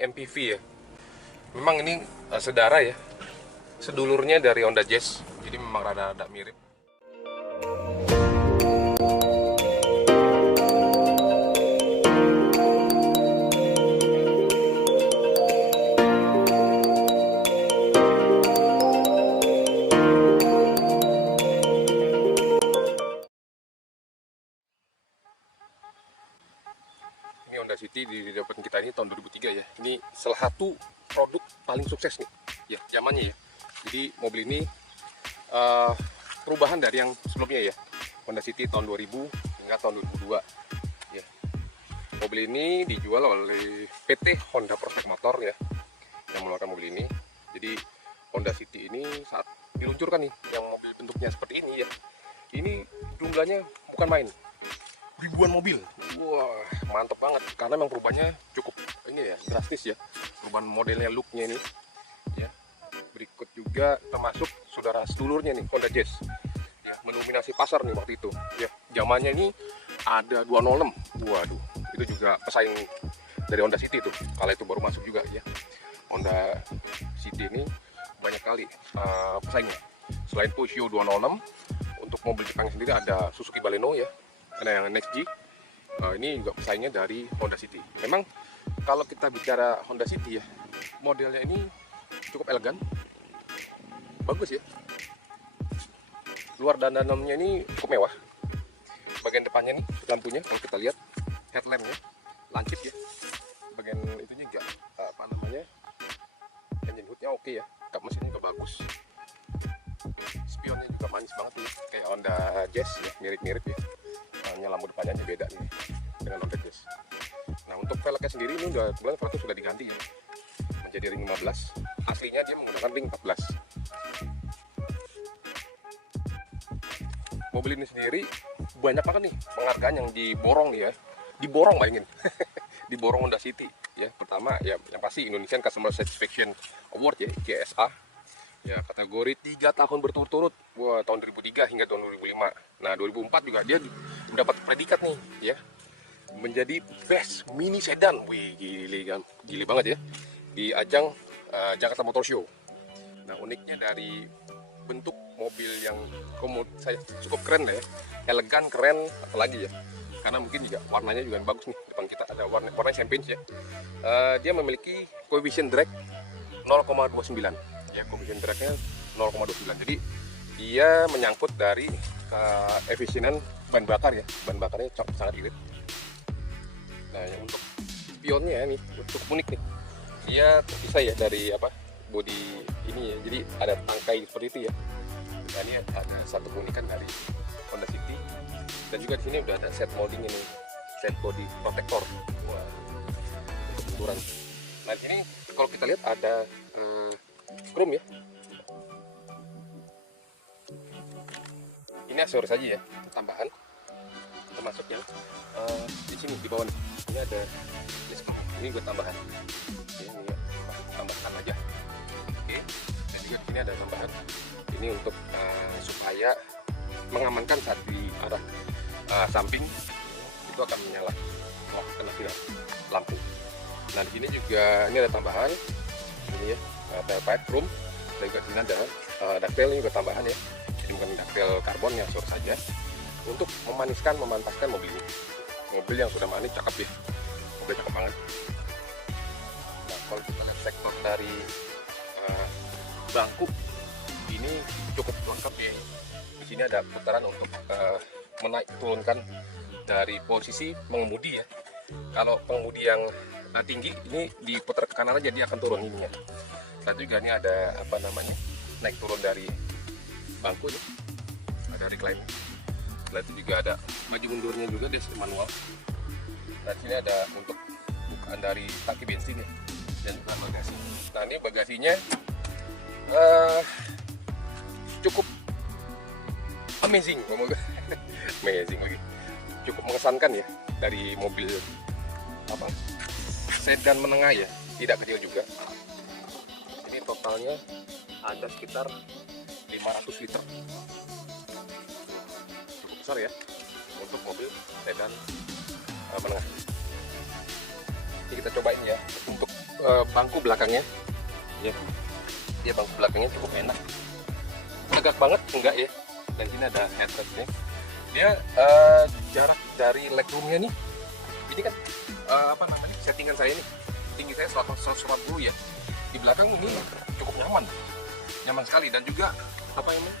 MPV ya. Memang ini sedara ya, sedulurnya dari Honda Jazz, jadi memang rada-rada mirip. Ini Honda City di depan kita ini tahun 2003 ya. Ini salah satu produk paling sukses nih, ya zamannya ya. Jadi mobil ini perubahan dari yang sebelumnya ya. Honda City tahun 2000 hingga tahun 2002 ya. Mobil ini dijual oleh PT Honda Prospect Motor ya, yang mengeluarkan mobil ini. Jadi Honda City ini saat diluncurkan nih, yang mobil bentuknya seperti ini ya, ini jumlahnya bukan main, ribuan mobil. Wah, mantap banget karena memang perubahannya cukup ini ya, drastis ya, perubahan modelnya, looknya ini ya. Berikut juga termasuk saudara sedulurnya nih, Honda Jazz ya, mendominasi pasar nih waktu itu ya. Zamannya ini ada 206. Waduh, itu juga pesaing dari Honda City tuh, kala itu baru masuk juga ya. Honda City ini banyak kali pesaingnya. Selain Peugeot 206, untuk mobil Jepang sendiri ada Suzuki Baleno ya, ada yang NXG. Ini juga pesaingnya dari Honda City. Memang kalau kita bicara Honda City ya, modelnya ini cukup elegan, bagus ya. Luar dan dalamnya ini cukup mewah. Bagian depannya nih lampunya, kalau kita lihat headlampnya lancip ya. Bagian itunya juga apa namanya, engine hoodnya oke ya, kap mesinnya juga bagus. Spionnya juga manis banget nih, kayak Honda Jazz ya, mirip-mirip ya. Hanya lampu depannya aja beda nih dengan Honda Jazz. Nah, untuk velgnya sendiri ini udah kebetulan velgnya sudah diganti ya, menjadi ring 15. Aslinya dia menggunakan ring 14. Mobil ini sendiri banyak banget nih penghargaan yang diborong ya, diborong bayangin. Diborong Honda City ya. Pertama ya yang pasti Indonesian Customer Satisfaction Award ya, ICSA ya, kategori 3 tahun berturut-turut. Wah, tahun 2003 hingga tahun 2005. Nah, 2004 juga dia mendapat predikat nih ya, menjadi Best Mini Sedan. Wih, gile banget ya, di ajang Jakarta Motor Show. Nah, uniknya dari bentuk mobil yang saya cukup keren ya, elegan, keren, apalagi ya, karena mungkin juga warnanya juga bagus nih. Depan kita ada warna champagne ya. Dia memiliki koefisien drag 0,29 ya, koefisien dragnya 0,29. Jadi dia menyangkut dari efisienan bahan bakar ya, bahan bakarnya sangat irit. Nah, yang untuk spionnya ini cukup unik nih, dia terpisah ya dari apa, bodi ini ya, jadi ada tangkai seperti itu ya. Nah, ini ada satu keunikan dari Honda City. Dan juga di sini udah ada set molding ini, set body protector. Wah, untuk ukuran. Nah, di sini kalau kita lihat ada chrome ya. Ini aksesoris saja ya, tambahan. Termasuk yang di sini di bawah nih. Ini ada ini buat tambahan. Ini ya, tambahkan aja. Oke. Dan juga di sini ada tambahan. Ini untuk supaya mengamankan saat di arah samping itu akan menyala, kena sinar lampu. Nah, di sini juga ini ada tambahan ini ya, ada pipe chrome, dan juga di sini ada ductile, ini juga tambahan ya. Jadi bukan ductile karbon ya, source saja untuk memaniskan, memantaskan mobil ini. Mobil yang sudah manis, cakep ya, mobil cakep banget. Nah, kalau kita lihat sektor dari bangku ini cukup lengkap ya. Di sini ada putaran untuk menaik turunkan dari posisi mengemudi ya. Kalau pengemudi yang tinggi ini diputar ke kanan aja, dia akan turun ini ya. Dan juga ini ada apa namanya, naik turun dari bangku ya. Ada recline. Setelah itu juga ada maju mundurnya juga, dia manual. Dan sini ada untuk bukaan dari tangki bensin ya, dan juga bagasi. Nah, ini bagasinya cukup amazing, amazing lagi, cukup mengesankan ya, dari mobil apa, sedan menengah ya, tidak kecil juga. Ini totalnya ada sekitar 500 liter, cukup besar ya untuk mobil sedan menengah. Ini kita cobain ya untuk bangku belakangnya, ya. Dia bangku belakangnya cukup enak. Tegak banget enggak ya? Dan sini ada headrestnya. Dia jarak dari legroomnya nih. Ini kan apa namanya? Settingan saya nih. Tinggi saya 140 ya. Di belakang ini cukup nyaman sekali, dan juga apa ini?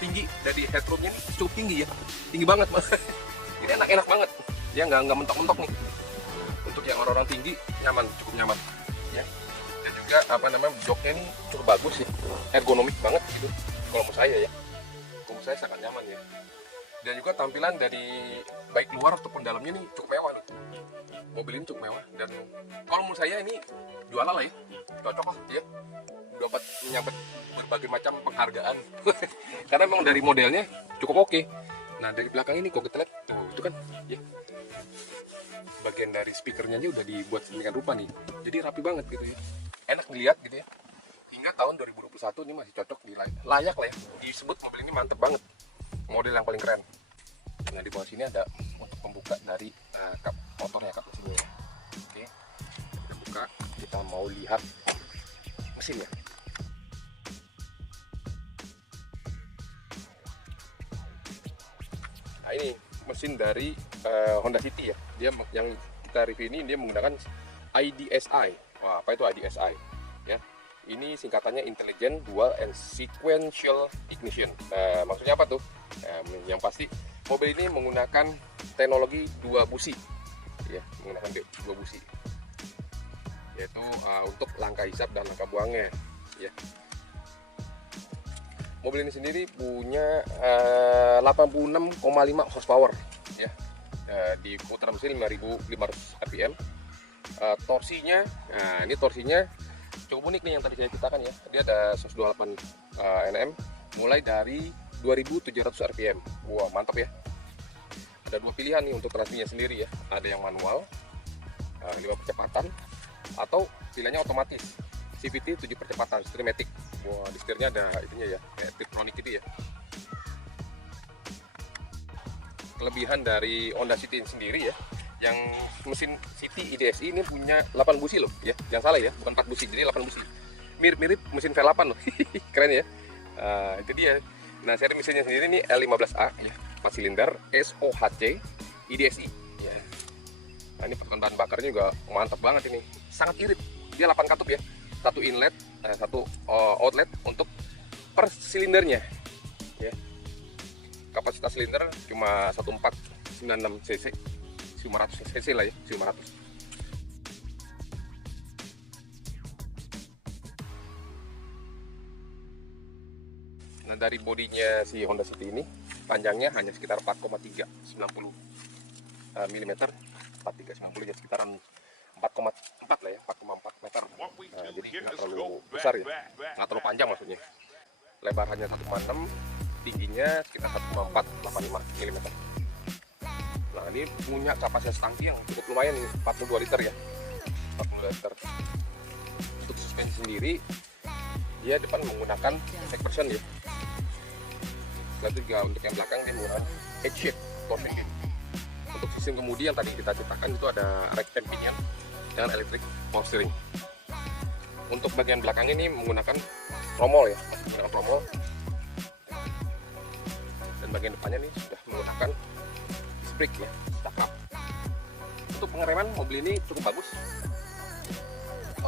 Tinggi dari headroomnya ini cukup tinggi ya. Tinggi banget. Ini enak banget. Dia nggak mentok-mentok nih. Untuk yang orang-orang tinggi cukup nyaman ya. Dan juga apa namanya, joknya ini cukup bagus ya, ergonomik banget gitu kalau menurut saya ya. Kalau menurut saya sangat nyaman ya. Dan juga tampilan dari baik luar ataupun dalamnya ini cukup mewah nih. Mobil ini cukup mewah, dan kalau menurut saya ini jualan lah ya, cocok lah ya, dapat menyabet berbagai macam penghargaan. Karena memang dari modelnya cukup oke. Nah dari belakang ini kok kita lihat tuh, itu kan ya, bagian dari speakernya aja udah dibuat sedemikian rupa nih, jadi rapi banget gitu ya, enak dilihat gitu ya. Hingga tahun 2021 ini masih cocok, layak lah ya disebut mobil ini mantep banget, model yang paling keren. Nah di bawah sini ada untuk pembuka dari kap motornya, kap mesinnya. Oke, kita buka, kita mau lihat mesinnya. Nah ini mesin dari Honda City ya. Dia yang kita review ini dia menggunakan IDSI. Wah, apa itu IDSI? Ya, ini singkatannya Intelligent Dual and Sequential Ignition. Maksudnya apa tuh? Yang pasti mobil ini menggunakan teknologi dua busi, ya, menggunakan dua busi, yaitu untuk langkah hisap dan langkah buangnya. Ya. Mobil ini sendiri punya 86,5 horsepower ya. Di putaran mesin 5.500 rpm. Torsinya, nah ini torsinya cukup unik nih yang tadi saya ceritakan ya. Dia ada 128 Nm mulai dari 2.700 rpm. Wah, mantap ya. Ada dua pilihan nih untuk transmisinya sendiri ya. Ada yang manual 5 percepatan, atau pilihannya otomatis CVT 7 percepatan, Streamatic. Wah, di setirnya ada itunya ya, kayak Tiptronic gitu ya. Kelebihan dari Honda City sendiri ya, yang mesin City IDSI ini punya 8 busi loh ya, jangan salah ya, bukan 4 busi, jadi 8 busi. Mirip-mirip mesin V8 loh. Keren ya. Itu dia. Nah, seri mesinnya sendiri ini L15A ya, 4 silinder SOHC IDSI ya. Nah, ini pertukaran bahan bakarnya juga mantap banget ini, sangat irit. Dia 8 katup ya, satu inlet, satu outlet untuk per silindernya ya. Kapasitas silinder cuma 1496 cc, 500 cc lah ya, 500. Nah dari bodinya si Honda City ini, panjangnya hanya sekitar 4,390 mm, 4390 ya, sekitaran 4,4 lah ya, 4,4 meter. Nah, jadi nggak terlalu besar ya, nggak terlalu panjang maksudnya. Lebarnya 1,6, tingginya sekitar 1,485 mm. Nah ini punya kapasitas tangki yang cukup lumayan nih, 42 liter ya, 42 liter. Untuk suspensi sendiri, dia depan menggunakan effect version ya. Lalu juga untuk yang belakang dia menggunakan H-shape torsion. Untuk sistem kemudi yang tadi kita ceritakan itu ada rack and pinion dengan electric power steering. Untuk bagian belakang ini menggunakan tromol ya, menggunakan tromol. Dan bagian depannya ini sudah menggunakan disc brake ya, cakap. Untuk pengereman mobil ini cukup bagus.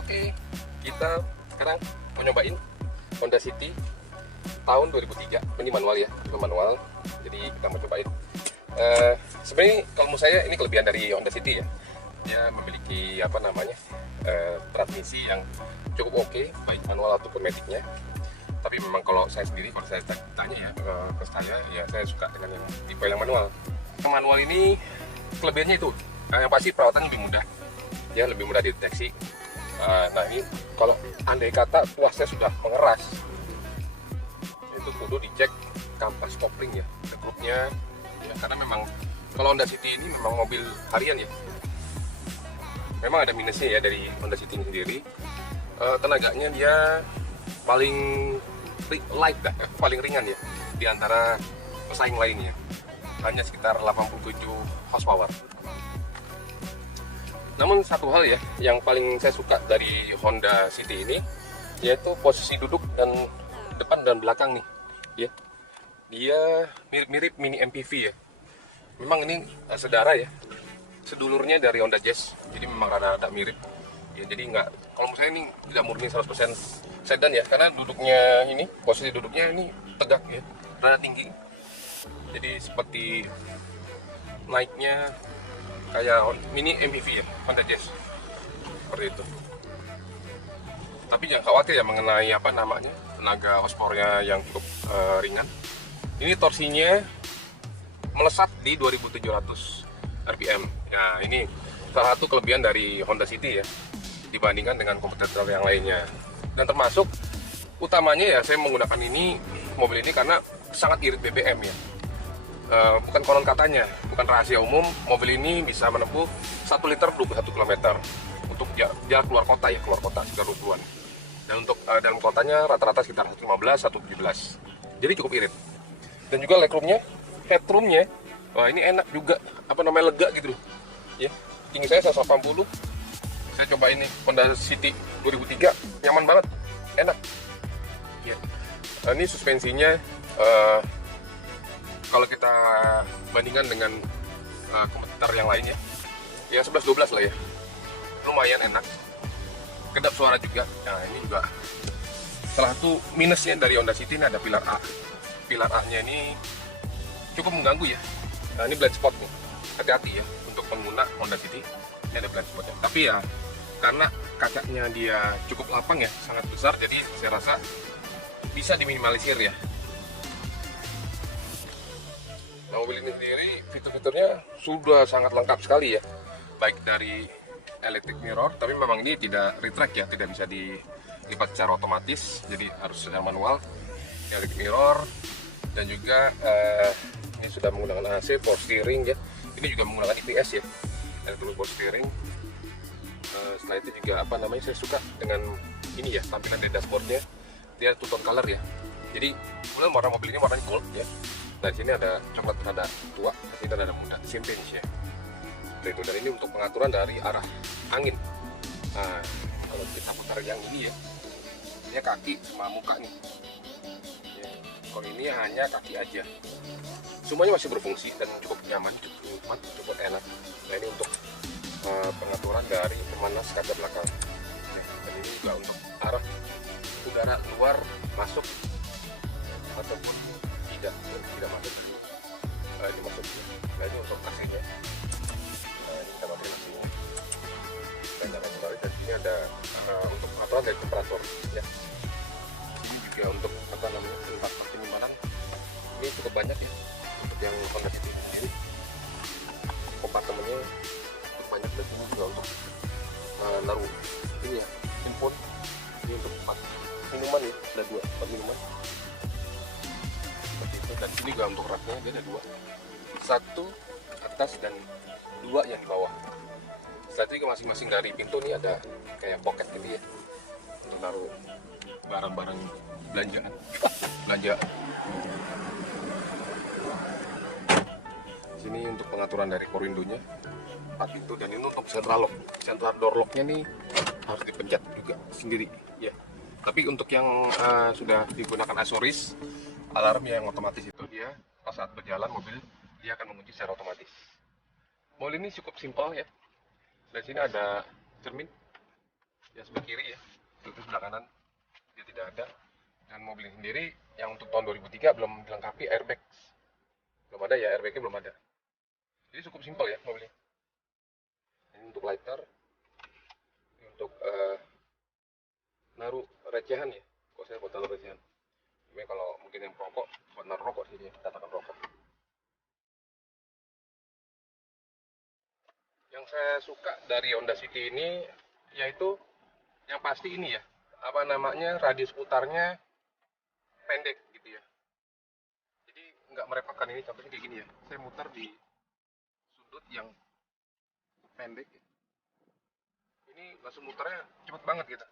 Oke, kita sekarang mau nyobain Honda City tahun 2003. Ini manual ya, itu manual. Jadi kita mau cobain. Sebenarnya kalau menurut saya ini kelebihan dari Honda City ya. Dia memiliki apa namanya, transmisi yang cukup oke, baik manual ataupun maticnya. Tapi memang kalau saya sendiri, kalau saya tanya ya ke saya, ya saya suka dengan yang tipe yang manual. Yang manual ini kelebihannya itu, yang pasti perawatan lebih mudah, ya lebih mudah dideteksi. Nah ini kalau andai kata tuasnya sudah mengeras, itu kudu dicek kampas kopling ya, grupnya ya, karena memang kalau Honda City ini memang mobil harian ya. Memang ada minusnya ya dari Honda City ini sendiri. Tenaganya dia paling light dah, paling ringan ya di antara pesaing lainnya. Hanya sekitar 87 horsepower. Namun satu hal ya, yang paling saya suka dari Honda City ini, yaitu posisi duduk dan depan dan belakang nih. Ya, dia mirip-mirip mini MPV ya. Memang ini sedara ya, sedulurnya dari Honda Jazz, jadi memang rada-rada mirip. Ya, jadi nggak, kalau misalnya ini tidak murni 100% sedan ya, karena duduknya ini, posisi duduknya ini tegak ya, rada tinggi. Jadi seperti naiknya kayak mini MPV ya, Honda Jazz, seperti itu. Tapi jangan khawatir ya mengenai apa namanya tenaga horsepower-nya yang cukup ringan. Ini torsinya melesat di 2700 rpm. Nah, ini salah satu kelebihan dari Honda City ya dibandingkan dengan kompetitor yang lainnya. Dan termasuk utamanya ya saya menggunakan mobil ini karena sangat irit BBM ya. Bukan konon katanya, bukan rahasia umum, mobil ini bisa menempuh 1 liter 21 km untuk jarak keluar kota ya, keluar kota sekitar 20-an. Dan untuk dalam kotanya rata-rata sekitar 115, 117. Jadi cukup irit. Dan juga legroomnya, headroomnya, wah ini enak juga, apa namanya, lega gitu loh. Ya, tinggi saya 180. Saya coba ini Honda City 2003, nyaman banget, enak. Ya. Ini suspensinya kalau kita bandingkan dengan kompetitor yang lainnya, ya 11-12 lah ya, lumayan enak, kedap suara juga. Nah, ini juga salah satu minusnya dari Honda City ini ada pilar A. Pilar A-nya ini cukup mengganggu ya. Nah, ini blind spot nih, hati-hati ya untuk pengguna Honda City, ini ada blind spotnya. Tapi ya karena kacanya dia cukup lapang ya, sangat besar, jadi saya rasa bisa diminimalisir ya. Nah, mobil ini sendiri fitur-fiturnya sudah sangat lengkap sekali ya, baik dari electric mirror, tapi memang ini tidak retract ya, tidak bisa dilipat secara otomatis, jadi harus secara manual. Electric mirror, dan juga ini sudah menggunakan AC, power steering ya. Ini juga menggunakan IPS ya, electric power steering. Setelah itu juga apa namanya, saya suka dengan ini ya, tampilan dari dashboardnya, dia two tone color ya. Jadi kemudian warna mobil ini warnanya gold ya. Nah, di sini ada coklat rada tua, di sini ada muda, champagne ya. Itu, dan ini untuk pengaturan dari arah angin. Nah, kalau kita putar yang ini ya, ini kaki sama muka nih. Ya, kalau ini hanya kaki aja. Semuanya masih berfungsi dan cukup nyaman, cukup nikmat, cukup enak. Nah, ini untuk pengaturan dari pemanas kaca belakang. Ya, dan ini juga untuk arah udara luar masuk ataupun tidak masuk, ini masuk. Nah, ini untuk AC-nya. Nah, ini kita pakai mesinnya. Dan dan sini ada untuk pengaturan dari temperatur ya. Ini juga untuk apa namanya, tempat penyimpanan ini cukup banyak ya untuk yang Honda City sendiri. Kompartemennya cukup banyak, dan sini juga untuk naruh ini ya, handphone. Ini untuk 4 minuman ya, ada 4 minuman. Dan ini juga untuk raknya dia ada 2, 1 atas dan 2 yang di bawah. Setelah itu juga masing-masing dari pintu nih ada kayak pocket gitu ya, untuk taruh barang-barang belanja. Sini untuk pengaturan dari power window-nya 4 pintu, dan ini untuk central lock. Central door lock-nya nih harus dipencet juga sendiri ya. Tapi untuk yang sudah digunakan aksesoris, alarm yang otomatis itu, dia pas saat berjalan mobil dia akan mengunci secara otomatis. Mobil ini cukup simpel ya. Dan sini ada cermin ya sebelah kiri ya, terus sebelah kanan dia tidak ada. Dan mobil ini sendiri yang untuk tahun 2003 belum dilengkapi airbag, belum ada ya, airbagnya belum ada. Jadi cukup simpel ya mobil ini. Ini untuk lighter, ini untuk naruh recehan ya, kok saya buat naruh recehan. Ini kalau mungkin yang perokok, buat naruh rokok sini ya, katakan rokok. Yang saya suka dari Honda City ini yaitu yang pasti ini ya, apa namanya, radius putarnya pendek gitu ya. Jadi nggak merepotkan. Ini contohnya kayak gini ya, saya muter di sudut yang pendek ya. Ini langsung muternya cepet banget gitu.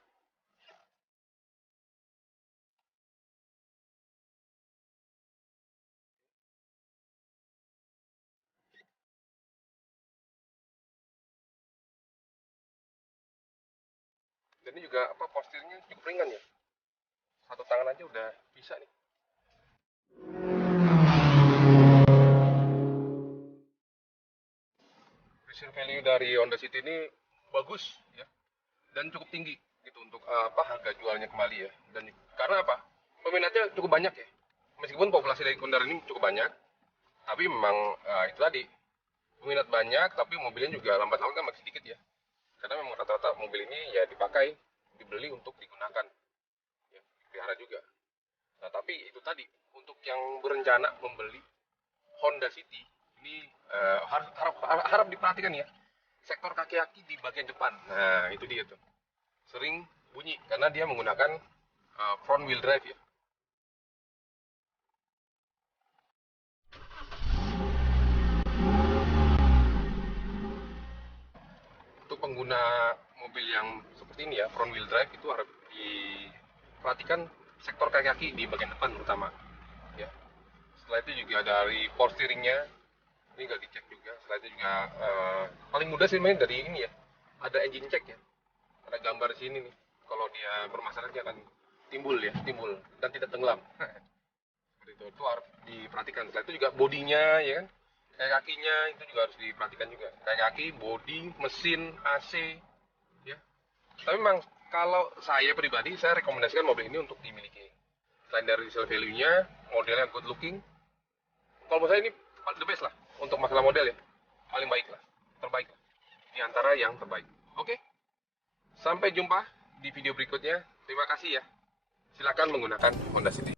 Dan ini juga apa posturnya cukup ringan ya. Satu tangan aja udah bisa nih. Resale value dari Honda City ini bagus ya, dan cukup tinggi gitu untuk apa harga jualnya kembali ya. Dan karena apa? Peminatnya cukup banyak ya. Meskipun populasi dari Honda ini cukup banyak, tapi memang itu tadi peminat banyak, tapi mobilnya juga lambat laun kan masih sedikit ya. Karena memang rata-rata mobil ini ya dipakai, dibeli untuk digunakan, ya, dipelihara juga. Nah, tapi itu tadi untuk yang berencana membeli Honda City ini harap diperhatikan ya. Sektor kaki-kaki di bagian depan. Nah, itu dia tuh. Sering bunyi karena dia menggunakan front wheel drive ya. Untuk pengguna mobil yang seperti ini ya, front wheel drive itu harus diperhatikan sektor kaki-kaki di bagian depan terutama ya. Setelah itu juga dari power steeringnya ini nggak dicek juga. Setelah itu juga paling mudah sih main dari ini ya, ada engine check ya, ada gambar sini nih. Kalau dia bermasalah dia akan timbul dan tidak tenggelam. Seperti itu harus diperhatikan. Setelah itu juga bodinya ya kan, kayak kakinya itu juga harus diperhatikan juga. Kayak kaki, bodi, mesin, AC ya. Tapi memang kalau saya pribadi saya rekomendasikan mobil ini untuk dimiliki. Selain dari resale value-nya, modelnya good looking. Kalau menurut saya ini the best lah untuk masalah model ya. Paling baik lah, terbaik lah. Di antara yang terbaik. Oke. Sampai jumpa di video berikutnya. Terima kasih ya. Silakan menggunakan Honda City.